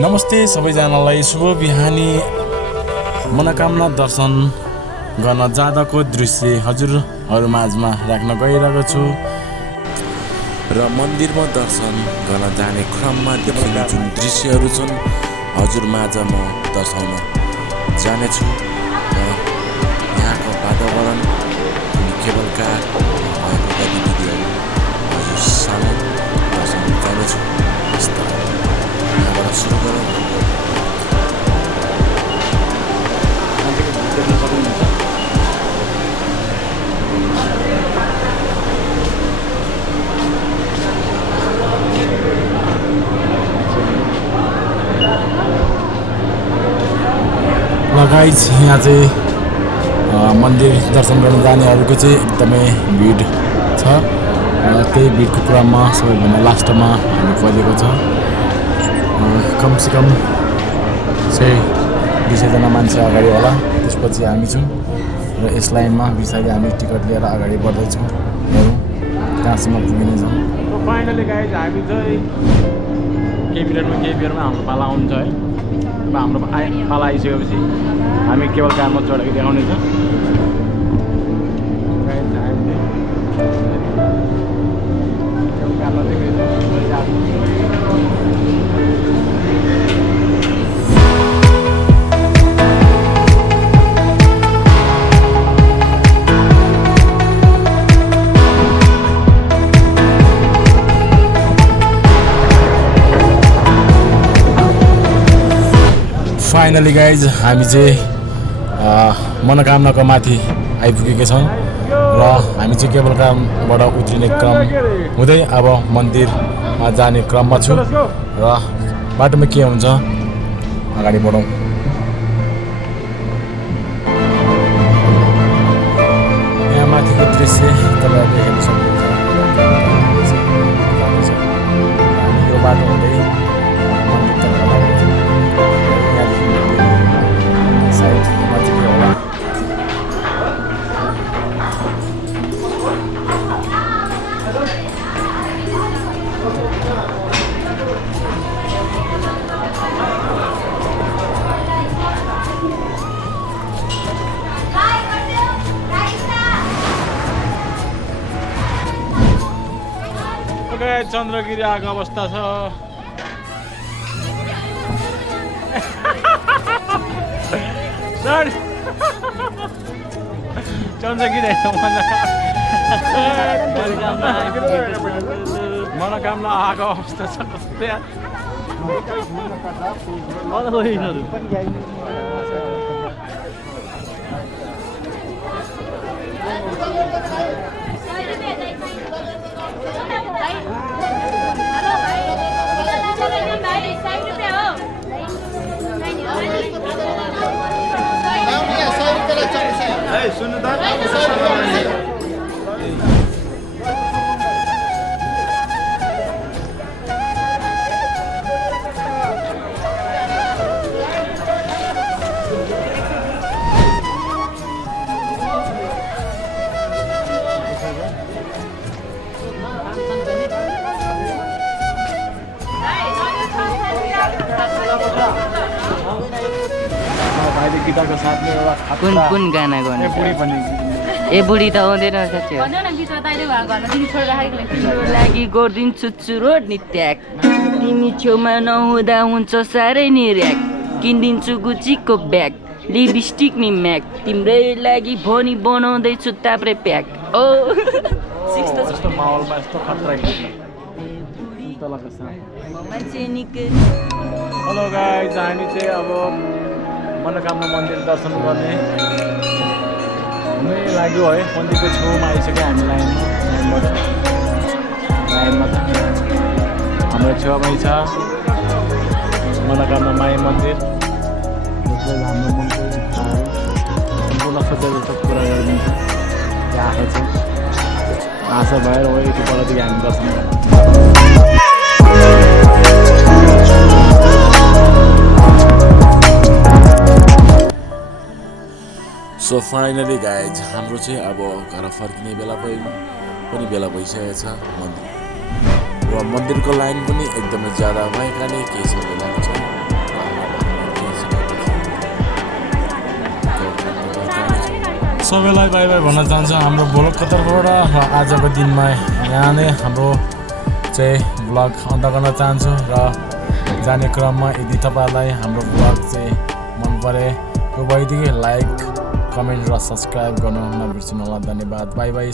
नमस्ते सबैजनालाई शुभ बिहानी मनोकामना दर्शन गर्न जाँदाको दृश्य हजुरहरू माझमा राख्न गइरहेको छु र मन्दिरमा दर्शन गर्न जाने क्रममा देखिने जुन दृश्यहरू छन् हजुर माझ म दर्शाउन जानेछु र यहाँको वातावरण केवलका भएको गतिविधिहरू हजुर सामु दर्शाउन जानेछु। यहाँबाट सुरु गरौँ। गाइज यहाँ चाहिँ मन्दिर दर्शन गर्न जानेहरूको चाहिँ एकदमै भिड छ। त्यही भिडको क्रममा सबैभन्दा लास्टमा हामी परेको छ। कमसेकम 100-200जना मान्छे अगाडि होला, त्यसपछि हामी छौँ र यस लाइनमा पछाडि हामी टिकट लिएर अगाडि बढ्दैछौँ। हेरौँ कहाँसम्म पुगिनेछौँ। फाइनली गाइज हामी चाहिँ केही मिनटमा हाम्रो पाला आउँछ है। अब हाम्रो पाला आइसकेपछि हामी केवल कारमा चढेको देखाउनेछ। फाइनली गाइज हामी चाहिँ मनोकामनाको माथि आइपुगेका छौँ र हामी चाहिँ केवल कामबाट उत्रिने क्रम हुँदै अब मन्दिरमा जाने क्रममा छु र बाटोमा के हुन्छ अगाडि बढौँ। यहाँ माथिको दृश्य तपाईँहरूले हेर्न सक्नुहुन्छ। यो बाटो हुँदै चन्द्रगिरी आएको अवस्था छ। चन्द्रगिरी मनोकामना आएको अवस्था छ। सुन्नु त गिटारको साथमा एउटा कुन गाना गर्ने ए बुढी त आउँदैन साँच्चै तिम्रो लागि गरिदिन्छु चुरोट नि त्याग तिमी छेउमा नहुँदा हुन्छ साह्रै नि ऱ्याक किनिदिन्छु गुचीको ब्याग लिपस्टिक नि म्याक तिम्रै लागि भनी बनाउँदैछु ताप्रे प्याक ओ माहौलमा यस्तो खतरा हेलो गाइज हामी चाहिँ अब मनोकामना मन्दिर दर्शन गर्ने हुनै लाग्यो है। मन्दिरको छेउमा आइसक्यो हामी लाइनमा हाम्रो छेउमै छ मनोकामना माई मन्दिर, जसले हाम्रो मनको इच्छाहरू सम्पूर्ण सोचे जस्तो पुरा गरिदिन्छ। त्यहाँ आएको छ आशा भएर हो यति परदेखि हामी दर्शन गर्छौँ। सो फाइनली गाइज हाम्रो चाहिँ अब घर फर्किने बेला पनि बेला भइसकेको छ। मन्दिर र मन्दिरको लाइन पनि एकदमै ज्यादा भएकाले केही समय लाग्छ। सबैलाई बाई बाई भन्न चाहन्छु हाम्रो ब्लगको तर्फबाट र आजको दिनमा यहाँ नै हाम्रो चाहिँ ब्लग अन्त गर्न चाहन्छु र जाने क्रममा यदि तपाईँहरूलाई हाम्रो ब्लग चाहिँ मन परेको भएदेखि लाइक कमेन्ट र सब्सक्राइब गर्न नबिर्सिनु होला। धन्यवाद। By by.